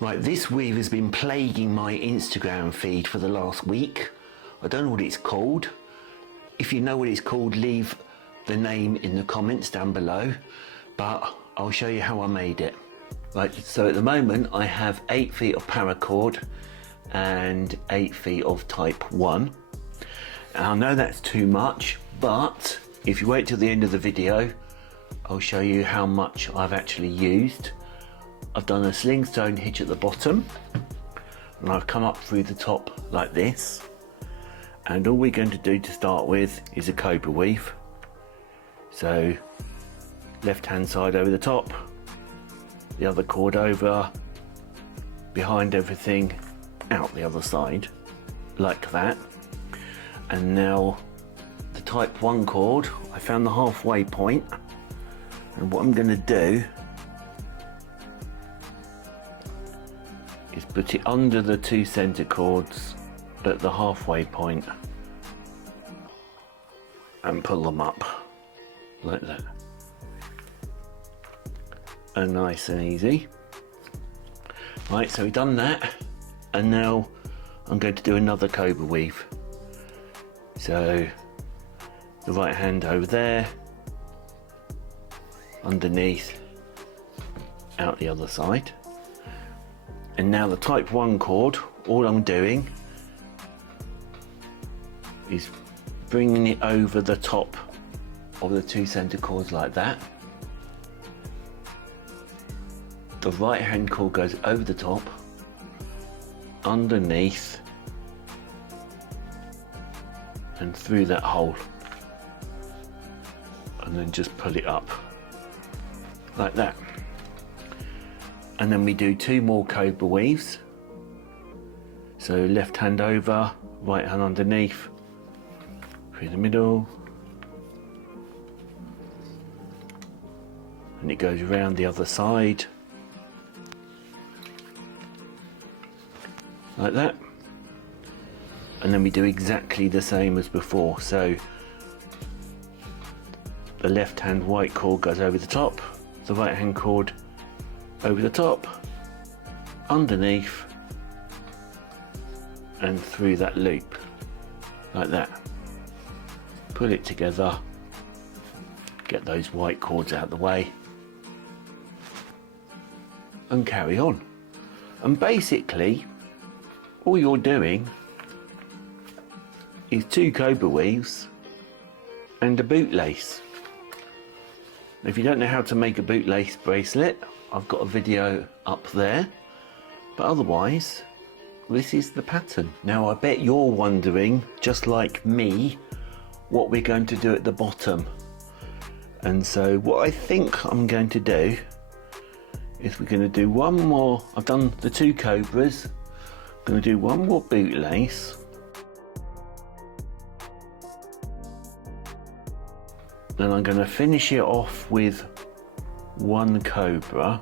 Right, this weave has been plaguing my Instagram feed for the last week. I don't know what it's called. If you know what it's called, leave the name in the comments down below, but I'll show you how I made it. Right, so at the moment I have 8 feet of paracord and 8 feet of type 1. And I know that's too much, but if you wait till the end of the video, I'll show you how much I've actually used. I've done a sling stone hitch at the bottom and I've come up through the top like this, and all we're going to do to start with is a cobra weave. So left hand side over the top, the other cord over, behind everything, out the other side like that. And now the type 1 cord, I found the halfway point, and what I'm going to do is put it under the 2 center cords at the halfway point and pull them up like that, and nice and easy. Right, so we've done that, and now I'm going to do another cobra weave. So the right hand over there, underneath, out the other side. And now the type 1 cord, all I'm doing is bringing it over the top of the 2 center cords like that. The right hand cord goes over the top, underneath, and through that hole, and then just pull it up like that. And then we do 2 more cobra weaves. So left hand over, right hand underneath, through the middle, and it goes around the other side like that. And then we do exactly the same as before. So the left hand white cord goes over the top, the right hand cord over the top, underneath, and through that loop like that. Put it together, get those white cords out of the way, and carry on. And basically all you're doing is 2 cobra weaves and a bootlace. If you don't know how to make a bootlace bracelet, I've got a video up there, but otherwise this is the pattern. Now I bet you're wondering, just like me, what we're going to do at the bottom. And so what I think I'm going to do is we're going to do one more. I've done the 2 cobras, I'm going to do one more bootlace, then I'm going to finish it off with 1 cobra.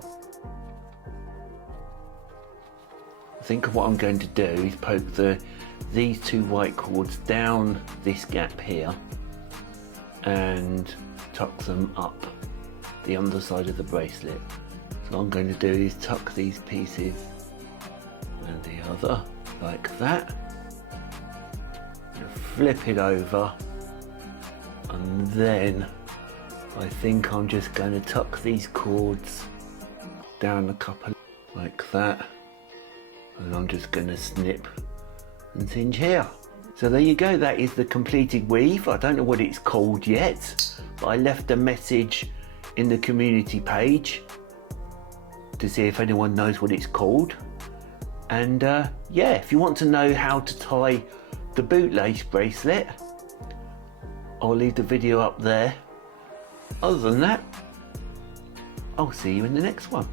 I think what I'm going to do is poke these 2 white cords down this gap here and tuck them up the underside of the bracelet. So what I'm going to do is tuck these pieces and the other like that, and flip it over, and then I think I'm just going to tuck these cords down a couple like that, and I'm just going to snip and cinch here. So there you go, that is the completed weave. I don't know what it's called yet, but I left a message in the community page to see if anyone knows what it's called. And yeah, if you want to know how to tie the bootlace bracelet, I'll leave the video up there. Other than that, I'll see you in the next one.